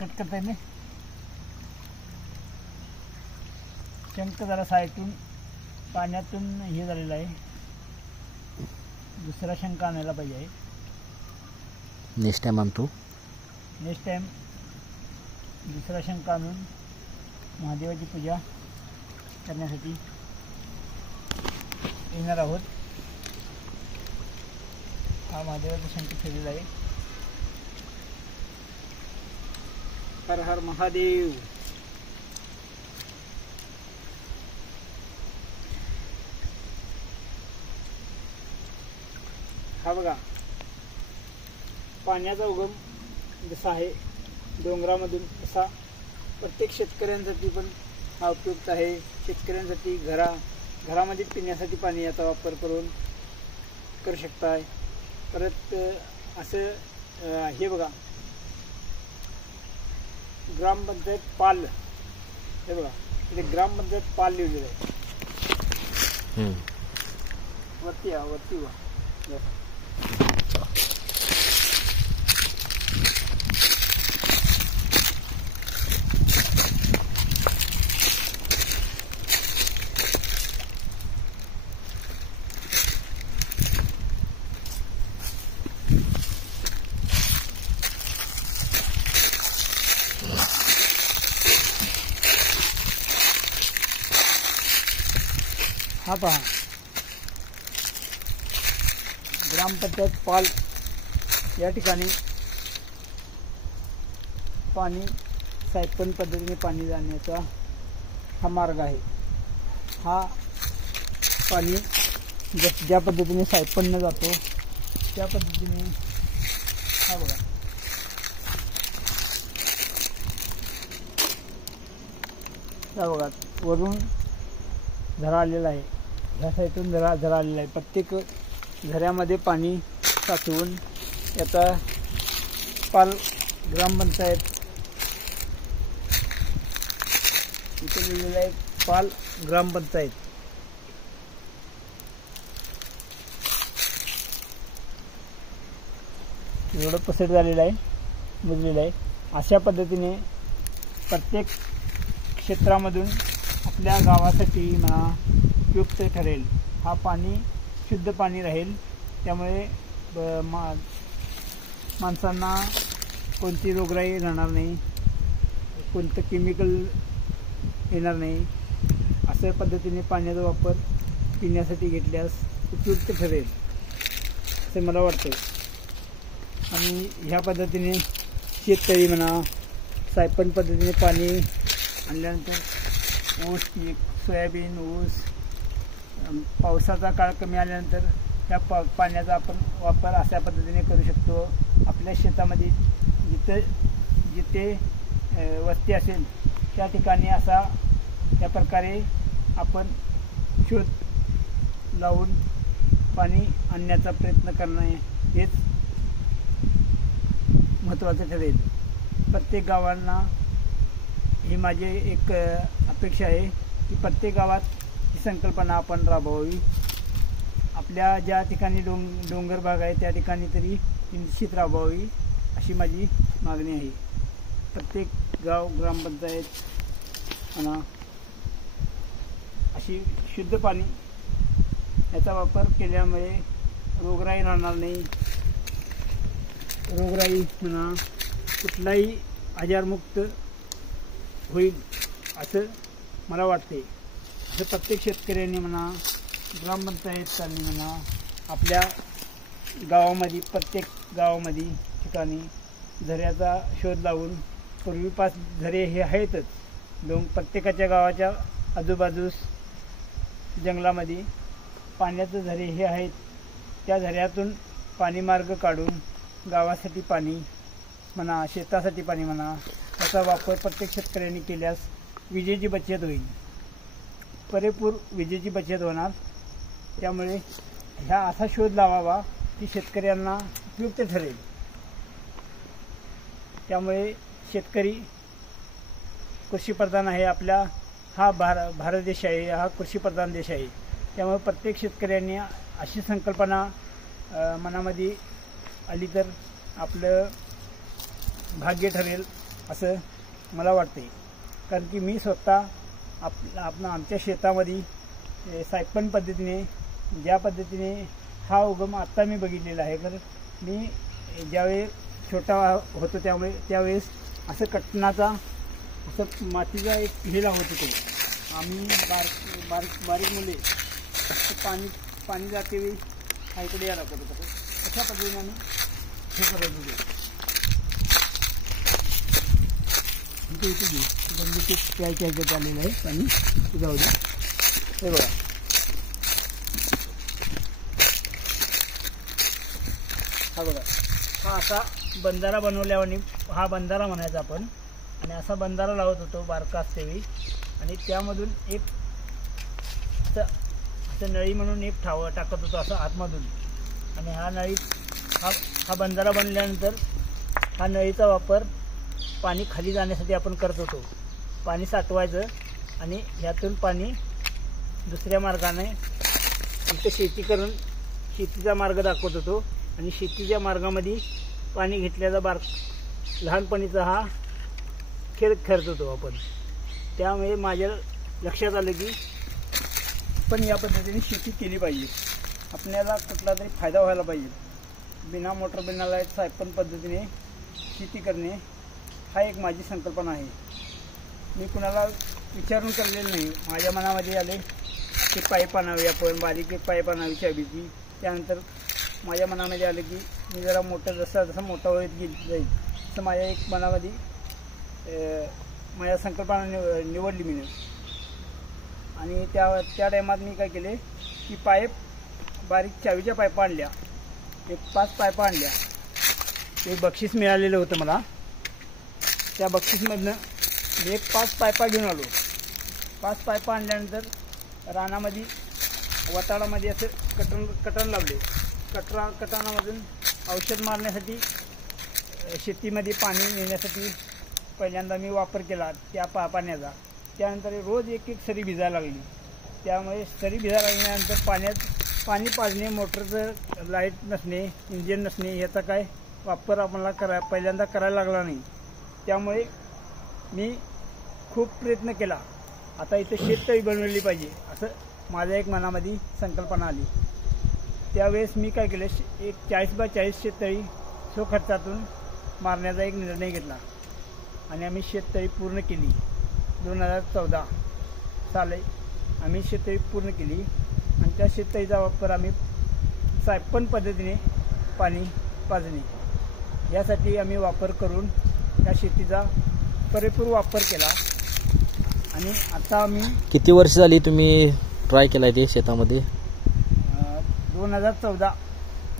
Cut करता येईल. शंख जरा साईटून पाण्यातून हे झालेला आहे. दुसरा शंख आणायला पाहिजे आहे. नेक्स्ट टाइम आणतो. नेक्स्ट टाइम दुसरा शंख आणून महादेवाची पूजा करण्यासाठी येणार आहोत. हा महादेवाचा शंख ठेवलेला आहे. हर हर महादेव. हा बघा पाण्याचा उगम जसा आहे डोंगरामधून तसा प्रत्येक शेतकऱ्यांसाठी पण हा उपयुक्त आहे. शेतकऱ्यांसाठी घरामध्ये पिण्यासाठी पाणी याचा वापर करू शकताय. परत असं हे बघा ग्रामपंचायत पाल, हे बघा इथे ग्रामपंचायत पाल लिहिलेलं आहे. वरती वा हा पहा ग्रामपंचायत पाल या ठिकाणी पाणी सायपन पद्धतीने पाणी जाण्याचा हा मार्ग आहे. हा पाणी ज्या पद्धतीने सायपन जातो त्या पद्धतीने हा बघा वरून झरा आलेला आहे. ह्या साईडून झरा आलेला आहे. प्रत्येक झऱ्यामध्ये पाणी साचवून याचा पाल ग्रामपंचायत इथे लिहिलेला आहे. पाल ग्रामपंचायत एवढं पसट झालेलं आहे, बुजलेलं आहे. अशा पद्धतीने प्रत्येक क्षेत्रामधून आपल्या गावासाठी म्हणा उपयुक्त ठरेल. हा पाणी शुद्ध पाणी राहील. त्यामुळे माणसांना कोणती रोगराई राहणार नाही, कोणतं केमिकल येणार नाही. अशा पद्धतीने पाण्याचा वापर पिण्यासाठी घेतल्यास उपयुक्त ठरेल असे मला वाटते. आणि ह्या पद्धतीने शेतकरी म्हणा सायपन पद्धतीने पाणी आणल्यानंतर ऊस पीक, सोयाबीन, ऊस, पावसाचा काळ कमी आल्यानंतर त्या पाण्याचा आपण वापर अशा पद्धतीने करू शकतो. आपल्या शेतामध्ये जिथे वस्ती असेल त्या ठिकाणी असा या प्रकारे आपण शोध लावून पाणी आणण्याचा प्रयत्न करणे हेच महत्त्वाचं ठरेल. प्रत्येक गावांना ही माझी एक अपेक्षा आहे की प्रत्येक गावात ही संकल्पना आपण राबवावी. आपल्या ज्या ठिकाणी डोंगर भाग आहे त्या ठिकाणी तरी निश्चित राबवावी अशी माझी मागणी आहे. प्रत्येक गाव ग्रामपंचायत म्हणा अशी शुद्ध पाणी याचा वापर केल्यामुळे रोगराई राहणार नाही. रोगराई म्हणा कुठलाही आजारमुक्त होईल असं मला वाटते. असं प्रत्येक शेतकऱ्यांनी म्हणा ग्रामपंचायतांनी म्हणा आपल्या गावामध्ये प्रत्येक गावामध्ये ठिकाणी झऱ्याचा शोध लावून पूर्वीपास झरे हे आहेतच. प्रत्येकाच्या गावाच्या आजूबाजूस जंगलामध्ये पाण्याचे झरे हे आहेत. त्या झऱ्यातून पाणी मार्ग काढून गावासाठी पाणी म्हणा शेतासाठी पाणी म्हणा याचा वापर प्रत्येक शेतकऱ्यांनी केल्यास विजेची बचत होईल. पुरेपूर विजेची बचत होणार. त्यामुळे ह्या असा शोध लावावा की शेतकऱ्यांना उपयुक्त ठरेल. त्यामुळे शेतकरी कृषीप्रधान आहे. आपला हा भारत देश आहे, हा कृषीप्रधान देश आहे. त्यामुळे प्रत्येक शेतकऱ्यांनी अशी संकल्पना मनामध्ये आली तर आपलं भाग्य ठरेल असं मला वाटते. कारण की मी स्वतः आमच्या शेतामध्ये सायपन पद्धतीने ज्या पद्धतीने हा उगम आत्ता मी बघितलेला आहे. कारण मी ज्यावेळी छोटा होतो त्यावेळेस असं कटनाचा असं मातीचा एक हे लावत होतो आम्ही. बारीक मुले पाणी जाते वेळी हा इकडे यायला करत होतो. अशा पद्धतीने आम्ही हे करत होतो. इथे बंदीचे प्यायच्या ह्याच्यात आलेलं आहे पाणी, जाऊ दे. हे बघा, हा बघा, हा असा बंधारा बनवल्यावर हा बंधारा म्हणायचा आपण. आणि असा बंधारा लावत होतो बारका असतेवेळी. आणि त्यामधून एक असं नळी म्हणून एक टाकत होतो असं आतमधून. आणि हा नळी हा बंधारा बनल्यानंतर हा नळीचा वापर पाणी खाली जाण्यासाठी आपण करत होतो. पाणी साठवायचं आणि ह्यातून पाणी दुसऱ्या मार्गाने इथं शेती करून शेतीचा मार्ग दाखवत होतो. आणि शेतीच्या मार्गामध्ये पाणी घेतल्याचा लहानपणीचा हा खेळ खेळत होतो आपण. त्यामुळे माझ्या लक्षात आलं की पण या पद्धतीने शेती केली पाहिजे. आपल्याला कुठला तरी फायदा व्हायला पाहिजे. बिना मोटर बिना लाईट सायपन पद्धतीने शेती करणे हा एक माझी संकल्पना आहे. मी कुणाला विचारून करलेलं नाही. माझ्या मनामध्ये आले की पाईप आणावी, आपण बारीक एक पाईप आणावी चाबीची. त्यानंतर माझ्या मनामध्ये आलं की मी जरा जसा मोठा होत जाईल तसं माझ्या एक मनामध्ये माझ्या संकल्पना निवडली मी. आणि त्या टायमात मी काय केले की बारीक चावीच्या पाईपा आणल्या, एक 5 पाईपा आणल्या. ते बक्षीस मिळालेलं होतं मला. त्या बक्षीसमधनं मी एक 5 पाईपा घेऊन आलो. 5 पाईपा आणल्यानंतर रानामध्ये वताळामध्ये असं कटण लावले. कटाणामधून औषध मारण्यासाठी शेतीमध्ये पाणी नेण्यासाठी पहिल्यांदा मी वापर केला त्या पाण्याचा. त्यानंतर रोज एक सरी भिजायला लागली. त्यामुळे सरी भिजायला लागल्यानंतर पाणी पाजणे, मोटरचं लाईट नसणे, इंजिन नसणे याचा काय वापर आम्हाला पहिल्यांदा करायला लागला नाही. त्यामुळे मी खूप प्रयत्न केला. आता इथं शेततळी बनवली पाहिजे असं माझ्या एक मनामध्ये संकल्पना आली. त्यावेळेस मी काय केलं, एक 40 बाय 40 शेततळी स्वखर्चातून मारण्याचा एक निर्णय घेतला. आणि आम्ही शेततळी पूर्ण केली. 2014 साली आम्ही शेततळी पूर्ण केली. आणि त्या शेततळीचा वापर आम्ही सायपन पद्धतीने पाणी पाजणे यासाठी आम्ही वापर करून त्या शेतीचा पुरेपूर वापर केला. आणि आता आम्ही किती वर्ष झाली तुम्ही ट्राय केलाय ते शेतामध्ये? 2014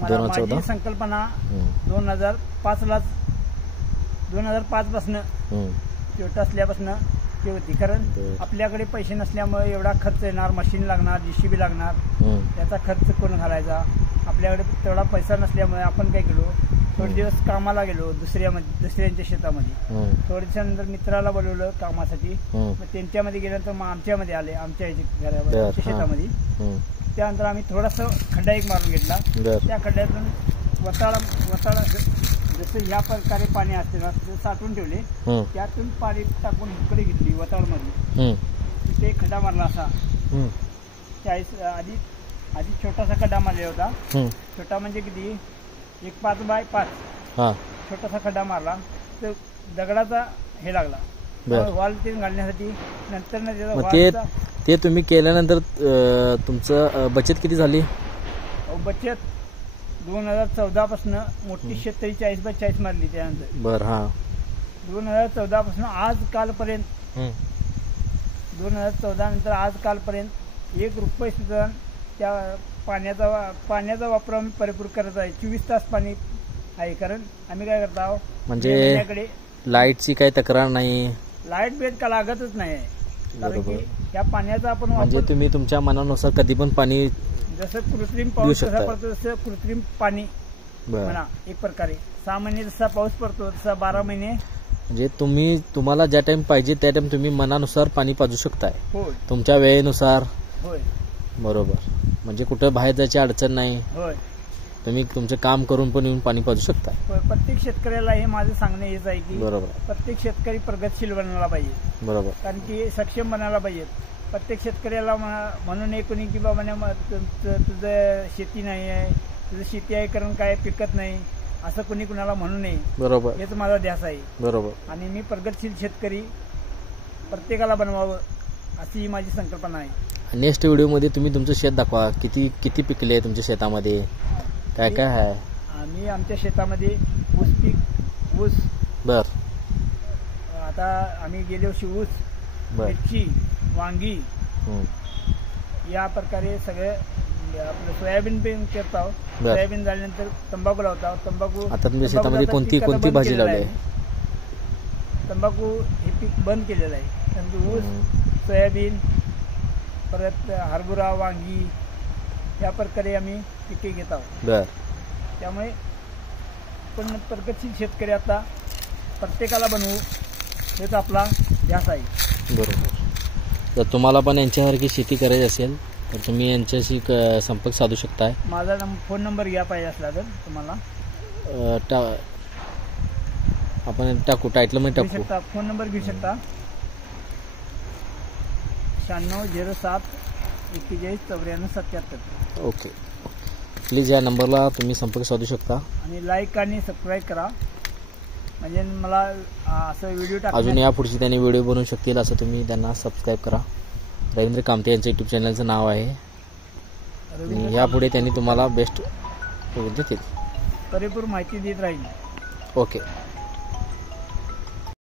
माझी संकल्पना 2005 पासून छोटा असल्यापासून ते होती. कारण आपल्याकडे पैसे नसल्यामुळे एवढा खर्च येणार, मशीन लागणार, JCB लागणार, त्याचा खर्च कोण घालायचा. आपल्याकडे तेवढा पैसा नसल्यामुळे आपण काय केलो, थोडे दिवस कामाला गेलो दुसऱ्यांच्या शेतामध्ये. थोड्या दिवसानंतर मित्राला बोलवलं कामासाठी. मग त्यांच्यामध्ये गेल्यानंतर मग आमच्यामध्ये आले, आमच्या घरामध्ये शेतामध्ये. त्यानंतर आम्ही थोडासा खड्डा एक मारून घेतला. त्या खड्ड्यातून वताळा जसं ह्या प्रकारे पाणी असते ना साठवून ठेवले. त्यातून पाणी टाकून इकडे घेतली वताळमध्ये. तिथे खड्डा मारला असा 40 आधी छोटासा खड्डा मारला होता. छोटा म्हणजे किती, एक 5 बाय 5 छोटासा खड्डा मारला तर दगडाचा हे लागला वॉल ते घालण्यासाठी. नंतर ते तुम्ही केल्यानंतर तुमचं बचत किती झाली? बचत 2014 पासून मोठी शेततळी 40 बाय 40 मारली. त्यानंतर बरं 2014 पासून आज कालपर्यंत 2014 नंतर आज कालपर्यंत 1 रुपये सुद्धा त्या पाण्याचा वापर आम्ही परिपूर्ण करत आहे. 24 तास पाणी आहे. कारण आम्ही काय करत आहोत, म्हणजे लाईटची काही तक्रार नाही, लाईट बेट का लागतच नाही. कारण की या पाण्याचा आपण म्हणजे तुम्ही तुमच्या मनानुसार कधी पण पाणी जसं कृत्रिम पाऊस कसा पडतो तसं कृत्रिम पाणी म्हणा एक प्रकारे. 6 महिने जसा पाऊस पडतो तसा 12 महिने म्हणजे तुम्हाला ज्या टाइम पाहिजे त्या टाइम तुम्ही मनानुसार पाणी पाजू शकताय. होय, तुमच्या वेळेनुसार. होय, बरोबर. म्हणजे कुठं बाहेर जायची अडचण नाही. होय. तुम्ही तुमचं काम करून पण येऊन पाणी पाजू शकता. प्रत्येक शेतकऱ्याला हे माझं सांगणं हेच आहे की बरोबर. प्रत्येक शेतकरी प्रगतशील बनायला पाहिजे. बरोबर. कारण की सक्षम बनायला पाहिजेत. प्रत्येक शेतकऱ्याला म्हणून एक कोणी की बाबा तुझं शेती नाही आहे, तुझं शेती आहे करून काय पिकत नाही असं कोणी कुणाला म्हणू नये. बरोबर. हेच माझा ध्यास आहे. बरोबर. आणि मी प्रगतशील शेतकरी प्रत्येकाला बनवावं अशी ही माझी संकल्पना आहे. नेक्स्ट व्हिडिओमध्ये तुम्ही तुमचं शेत दाखवा. किती किती पिकले तुमच्या शेतामध्ये, काय काय आहे. आम्ही आमच्या शेतामध्ये ऊस बर. आता आम्ही गेल्या वर्षी ऊस, बर. मिरची, वांगी या प्रकारे सगळे आपलं सोयाबीन पण करत आहोत. बर. सोयाबीन झाल्यानंतर तंबाखू लावतो. तंबाखू आता तुम्ही शेतामध्ये कोणती भाजी लावली आहे? तंबाखू हे पीक बंद केलेलं आहे. त्यानंतर ऊस, सोयाबीन, परत हरभरा, वांगी या प्रकारे आम्ही पिके घेत आहोत. बर. त्यामुळे पण प्रगतशील शेतकरी आता प्रत्येकाला बनवू हेच आपला ध्यास आहे. बरोबर. तर तुम्हाला पण यांच्यासारखी शेती करायची असेल तर तुम्ही यांच्याशी संपर्क साधू शकताय. माझा फोन नंबर घ्या पाहिजे असला तर तुम्हाला आपण टाकू, टायटलमध्ये टाकू. फोन नंबर घेऊ शकता. 9607 41 94 77. ओके. प्लीज या नंबरला तुम्ही संपर्क साधू शकता. आणि लाईक आणि सबस्क्राईब करा म्हणजे मला असं व्हिडिओ अजून यापुढची त्यांनी व्हिडिओ बनवू शकतील असं तुम्ही त्यांना सबस्क्राईब करा. रवींद्र कामते यांचं यूट्यूब चॅनलचं नाव आहे. यापुढे त्यांनी तुम्हाला बेस्ट देतील, परिपूर्ण माहिती देत राहील. ओके.